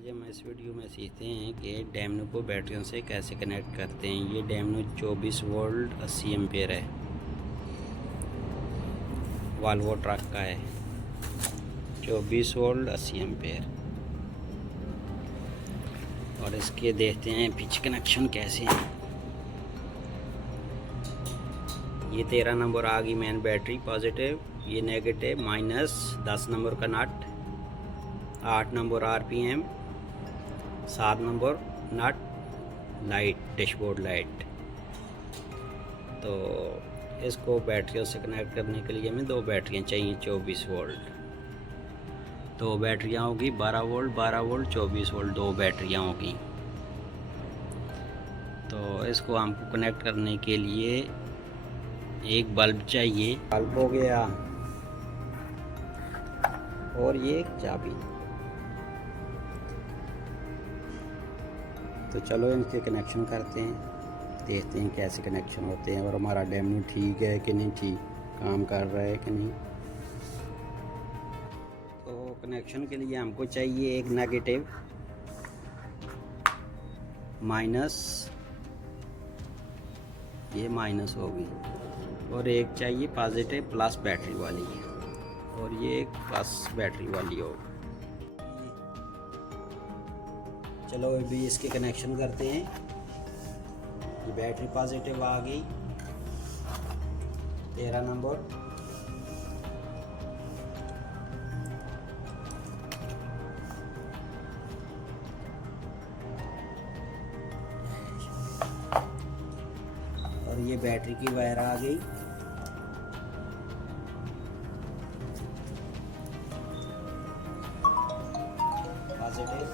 आज हम इस वीडियो में सीखते हैं कि डैमनो को बैटरियों से कैसे कनेक्ट करते हैं। ये डैमनो 24 वोल्ट 80 एम्पेयर है, वॉल्वो ट्रक का है। 24 वोल्ट 80 एम्पेयर। और इसके देखते हैं पिच कनेक्शन कैसे हैं। ये 13 नंबर आ गई मेन बैटरी पॉजिटिव, ये नेगेटिव माइनस 10 नंबर का नट, 8 नंबर RPM, 7 नंबर नट, लाइट डैशबोर्ड लाइट। तो इसको बैटरियों से कनेक्ट करने के लिए हमें दो बैटरियाँ चाहिए 24 वोल्ट। दो बैटरियाँ होगी 12 वोल्ट 12 वोल्ट 24 वोल्ट, दो बैटरियाँ होगी। तो इसको हमको कनेक्ट करने के लिए एक बल्ब चाहिए, बल्ब हो गया, और ये एक चाबी। तो चलो इनके कनेक्शन करते हैं, देखते हैं कैसे कनेक्शन होते हैं और हमारा डैमनो ठीक है कि नहीं, ठीक काम कर रहा है कि नहीं। तो कनेक्शन के लिए हमको चाहिए एक नेगेटिव माइनस, ये माइनस होगी, और एक चाहिए पॉजिटिव प्लस बैटरी वाली, और ये एक प्लस बैटरी वाली होगी। चलो अभी इसके कनेक्शन करते हैं। ये बैटरी पॉजिटिव आ गई 13 नंबर, और ये बैटरी की वायर आ गई। पॉजिटिव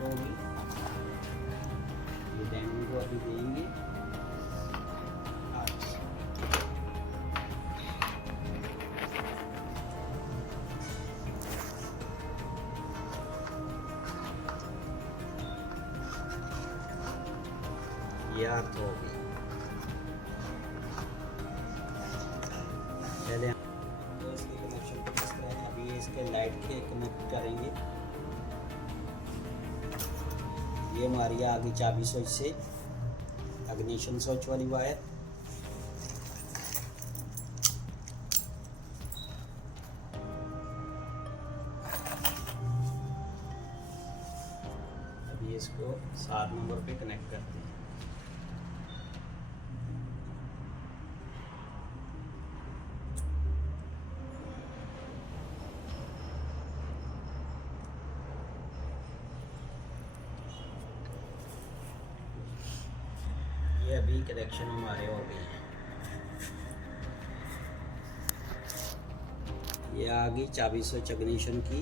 होगी, ये डैमनो को अभी देंगे। ये अर्थ होगी। चले तो इसके कनेक्शन को किस तरह, अभी इसके लाइट के कनेक्ट करेंगे। ये हमारी आ गई चाबी स्विच से इग्निशन स्विच वाली वायर। अभी इसको 7 नंबर पे कनेक्ट करते हैं। ये अभी कनेक्शन हमारे हो गए हैं। ये आ गई चाबी स्विच इग्निशन की,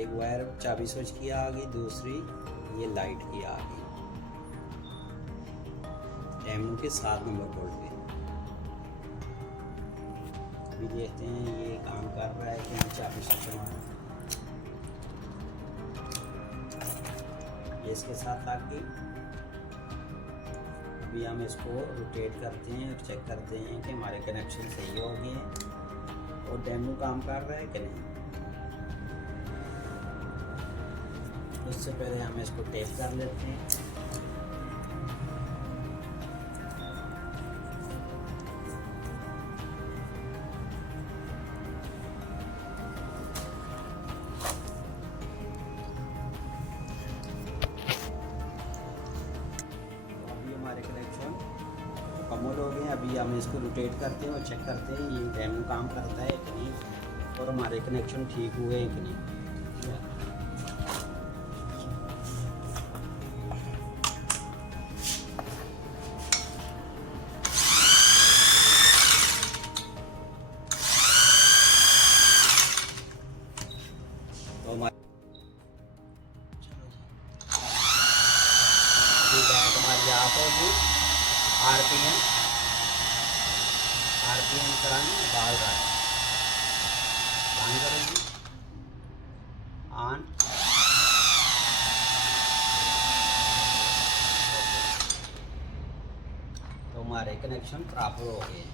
एक वायर चाबी स्विच की आ गई, दूसरी ये लाइट की आ गई डैमनो के 7 नंबर बोर्ड पे। अभी देखते हैं ये काम कर रहा है कि नहीं। चाबी स्विच हमारा ये इसके साथ आ गई। अभी हम इसको रोटेट करते हैं और चेक करते हैं कि हमारे कनेक्शन सही हो गए हैं और डैमनो काम कर रहा है कि नहीं। उससे पहले हम इसको टेस्ट कर लेते हैं। हमारे कनेक्शन मुकम्मल हो गए हैं। अभी हम इसको रोटेट करते हैं और चेक करते हैं ये डैमनो काम करता है कि नहीं और हमारे कनेक्शन ठीक हुए हैं कि नहीं। तो हमारी ऑफ होगी। RPM करानी डाल रहा है, ऑन करेंगे, ऑन। तो हमारे कनेक्शन प्रॉपर हो गए।